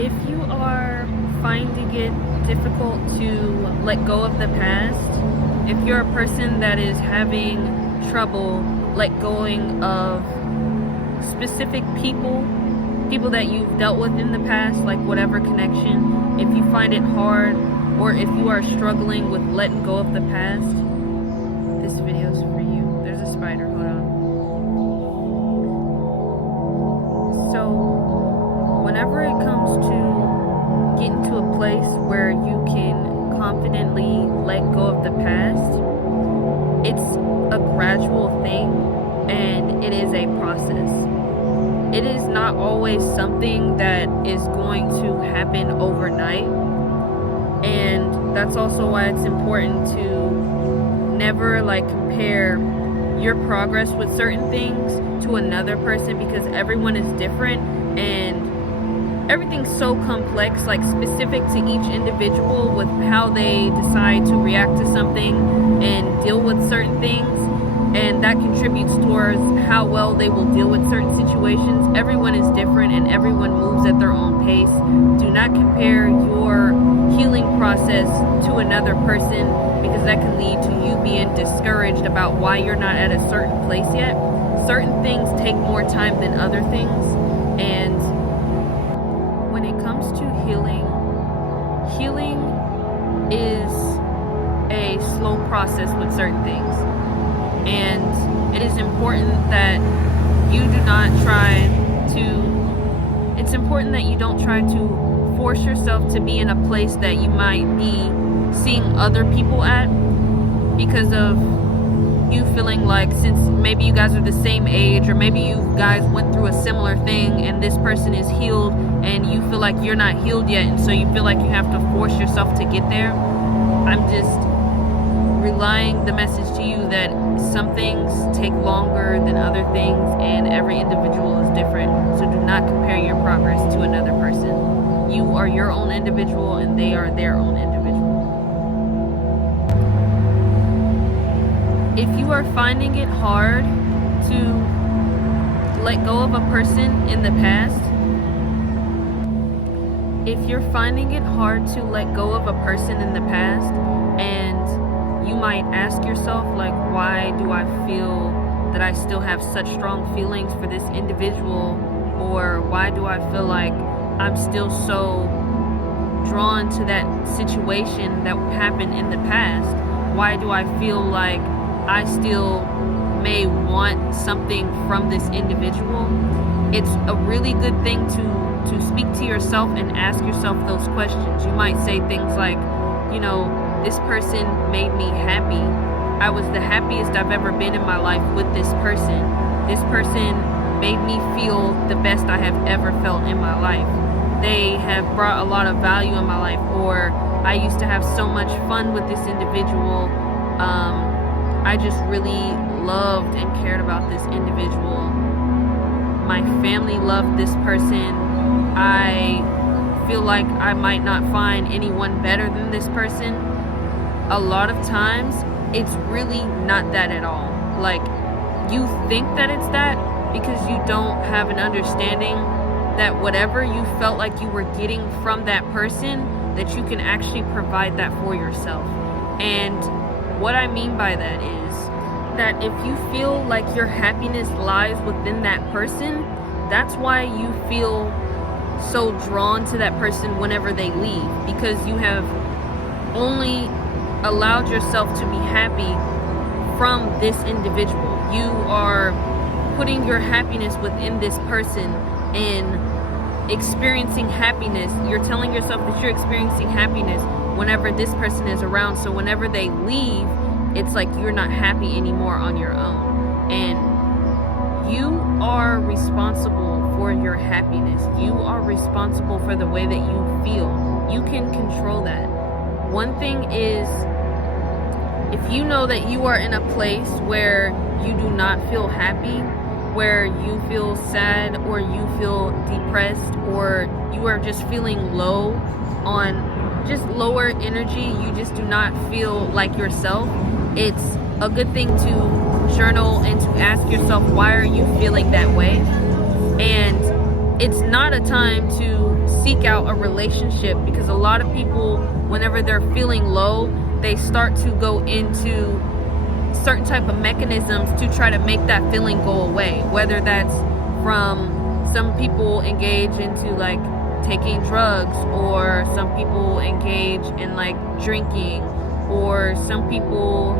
If you are finding it difficult to let go of the past, if you're a person that is having trouble let going of specific people that you've dealt with in the past, like whatever connection, if you find it hard or if you are struggling with letting go of the past, this video is for you. There's a spider, hold on. So whenever it comes to getting to a place where you can confidently let go of the past, it's a gradual thing and it is a process. It is not always something that is going to happen overnight, and that's also why it's important to never compare your progress with certain things to another person, because everyone is different and everything's so complex, specific to each individual with how they decide to react to something and deal with certain things. And that contributes towards how well they will deal with certain situations. Everyone is different and everyone moves at their own pace. Do not compare your healing process to another person, because that can lead to you being discouraged about why you're not at a certain place yet. Certain things take more time than other things. And when it comes to healing is a slow process with certain things. And it is important that you do not try to, it's important that you don't try to force yourself to be in a place that you might be seeing other people at, because of you feeling like, since maybe you guys are the same age, or maybe you guys went through a similar thing and this person is healed and you feel like you're not healed yet, and so you feel like you have to force yourself to get there. I'm just relaying the message to you that some things take longer than other things, and every individual is different. So do not compare your progress to another person. You are your own individual and they are their own individual. If you are finding it hard to let go of a person in the past, if you're finding it hard to let go of a person in the past, and you might ask yourself, why do I feel that I still have such strong feelings for this individual? Or why do I feel like I'm still so drawn to that situation that happened in the past? Why do I feel like I still may want something from this individual? It's a really good thing to speak to yourself and ask yourself those questions. You might say things like, this person made me happy. I was the happiest I've ever been in my life with this person. This person made me feel the best I have ever felt in my life. They have brought a lot of value in my life. Or I used to have so much fun with this individual. I just really loved and cared about this individual. My family loved this person. I feel like I might not find anyone better than this person. A lot of times, it's really not that at all. You think that it's that because you don't have an understanding that whatever you felt like you were getting from that person, that you can actually provide that for yourself. And what I mean by that is that if you feel like your happiness lies within that person, that's why you feel so drawn to that person whenever they leave, because you have only allowed yourself to be happy from this individual. You are putting your happiness within this person and experiencing happiness. You're telling yourself that you're experiencing happiness whenever this person is around. So whenever they leave, it's like you're not happy anymore on your own. And you are responsible for your happiness. You are responsible for the way that you feel. You can control that. One thing is, if you know that you are in a place where you do not feel happy, where you feel sad, or you feel depressed, or you are just feeling low on just lower energy, you just do not feel like yourself, it's a good thing to journal and to ask yourself, why are you feeling that way? And it's not a time to seek out a relationship, because a lot of people, whenever they're feeling low, they start to go into certain type of mechanisms to try to make that feeling go away, whether that's from some people engage into like taking drugs, or some people engage in like drinking, or some people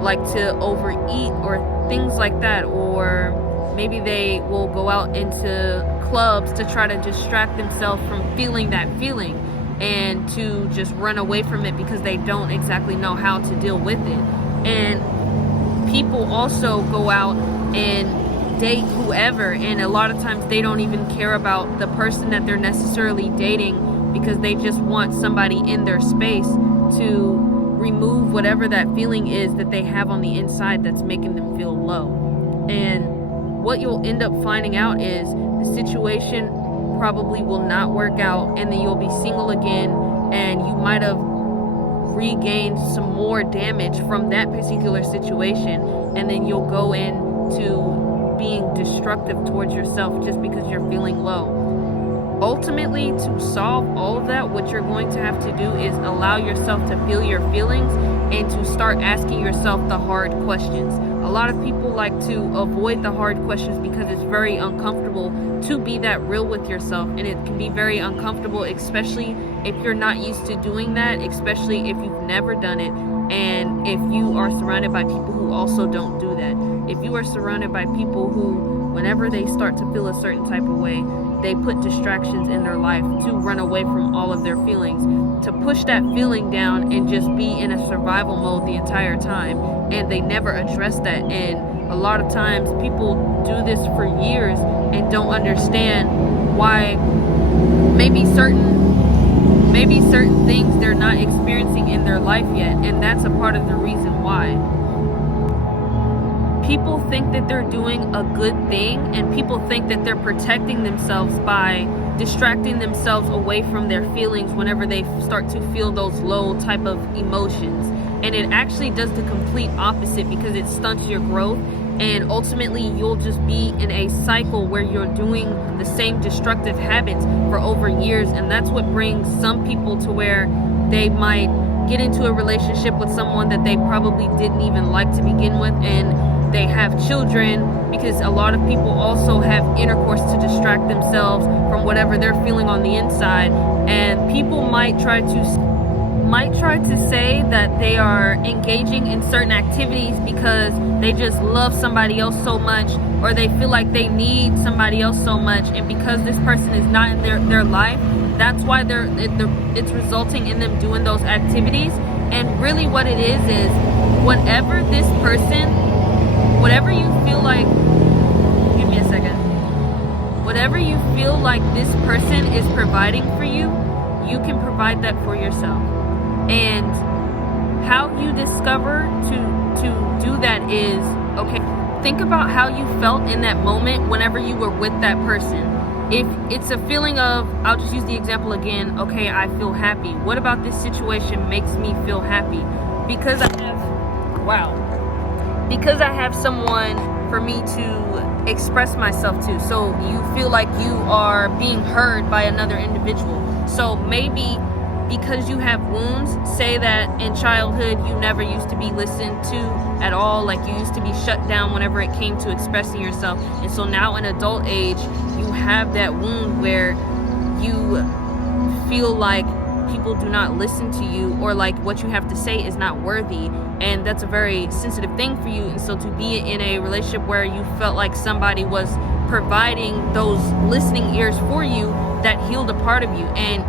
like to overeat or things like that, or maybe they will go out into clubs to try to distract themselves from feeling that feeling and to just run away from it because they don't exactly know how to deal with it. And people also go out and date whoever, and a lot of times they don't even care about the person that they're necessarily dating, because they just want somebody in their space to remove whatever that feeling is that they have on the inside that's making them feel low. And what you'll end up finding out is the situation probably will not work out, and then you'll be single again, and you might have regained some more damage from that particular situation, and then you'll go into being destructive towards yourself just because you're feeling low. Ultimately, to solve all of that, what you're going to have to do is allow yourself to feel your feelings and to start asking yourself the hard questions. A lot of people like to avoid the hard questions because it's very uncomfortable to be that real with yourself, and it can be very uncomfortable, especially if you're not used to doing that, especially if you've never done it, and if you are surrounded by people who also don't do that. If you are surrounded by people who, whenever they start to feel a certain type of way, they put distractions in their life to run away from all of their feelings, to push that feeling down and just be in a survival mode the entire time, and they never address that. And a lot of times people do this for years and don't understand why maybe certain things they're not experiencing in their life yet, and that's a part of the reason why. People think that they're doing a good thing, and people think that they're protecting themselves by distracting themselves away from their feelings whenever they start to feel those low type of emotions. And it actually does the complete opposite, because it stunts your growth, and ultimately you'll just be in a cycle where you're doing the same destructive habits for over years. And that's what brings some people to where they might get into a relationship with someone that they probably didn't even like to begin with, and they have children, because a lot of people also have intercourse to distract themselves from whatever they're feeling on the inside. And people might try to say that they are engaging in certain activities because they just love somebody else so much, or they feel like they need somebody else so much, and because this person is not in their life, that's why it's resulting in them doing those activities. And really what it is whatever this person, whatever you feel like, give me a second, whatever you feel like this person is providing for you, you can provide that for yourself. And how you discover to do that is, okay, think about how you felt in that moment whenever you were with that person. If it's a feeling of, I'll just use the example again, okay, I feel happy. What about this situation makes me feel happy? Because I have someone for me to express myself to. So you feel like you are being heard by another individual. So maybe because you have wounds, say that in childhood you never used to be listened to at all, like you used to be shut down whenever it came to expressing yourself, and so now in adult age you have that wound where you feel like people do not listen to you, or like what you have to say is not worthy, and that's a very sensitive thing for you. And so to be in a relationship where you felt like somebody was providing those listening ears for you, that healed a part of you. And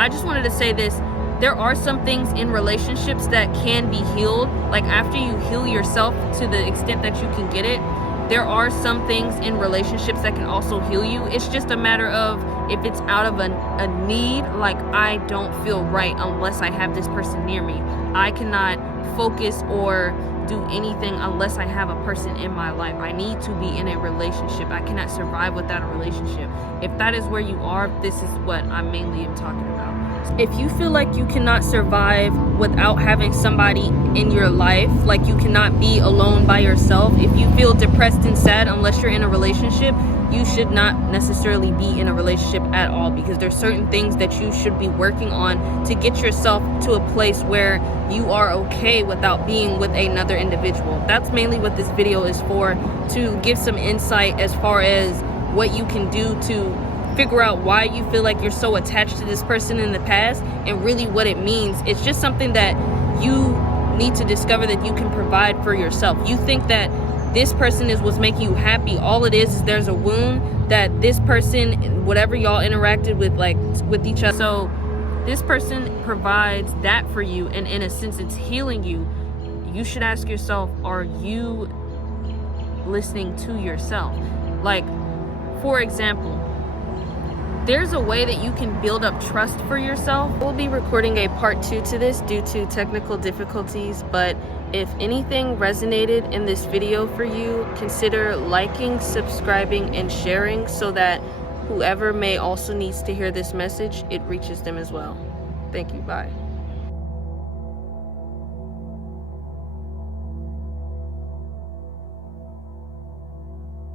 I just wanted to say this, there are some things in relationships that can be healed. Like after you heal yourself to the extent that you can get it, there are some things in relationships that can also heal you. It's just a matter of if it's out of a need, like I don't feel right unless I have this person near me. I cannot focus or do anything unless I have a person in my life. I need to be in a relationship. I cannot survive without a relationship. If that is where you are, this is what I mainly am talking about. If you feel like you cannot survive without having somebody in your life, like you cannot be alone by yourself, if you feel depressed and sad unless you're in a relationship, you should not necessarily be in a relationship at all, because there's certain things that you should be working on to get yourself to a place where you are okay without being with another individual. That's mainly what this video is for, to give some insight as far as what you can do to figure out why you feel like you're so attached to this person in the past and really what it means. It's just something that you need to discover that you can provide for yourself. You think that this person is what's making you happy. All it is there's a wound that this person, whatever y'all interacted with, like with each other. So this person provides that for you, and in a sense it's healing you. You should ask yourself, are you listening to yourself? Like, for example, there's a way that you can build up trust for yourself. We'll be recording a part 2 to this due to technical difficulties, but if anything resonated in this video for you, consider liking, subscribing, and sharing so that whoever may also needs to hear this message, it reaches them as well. Thank you. Bye.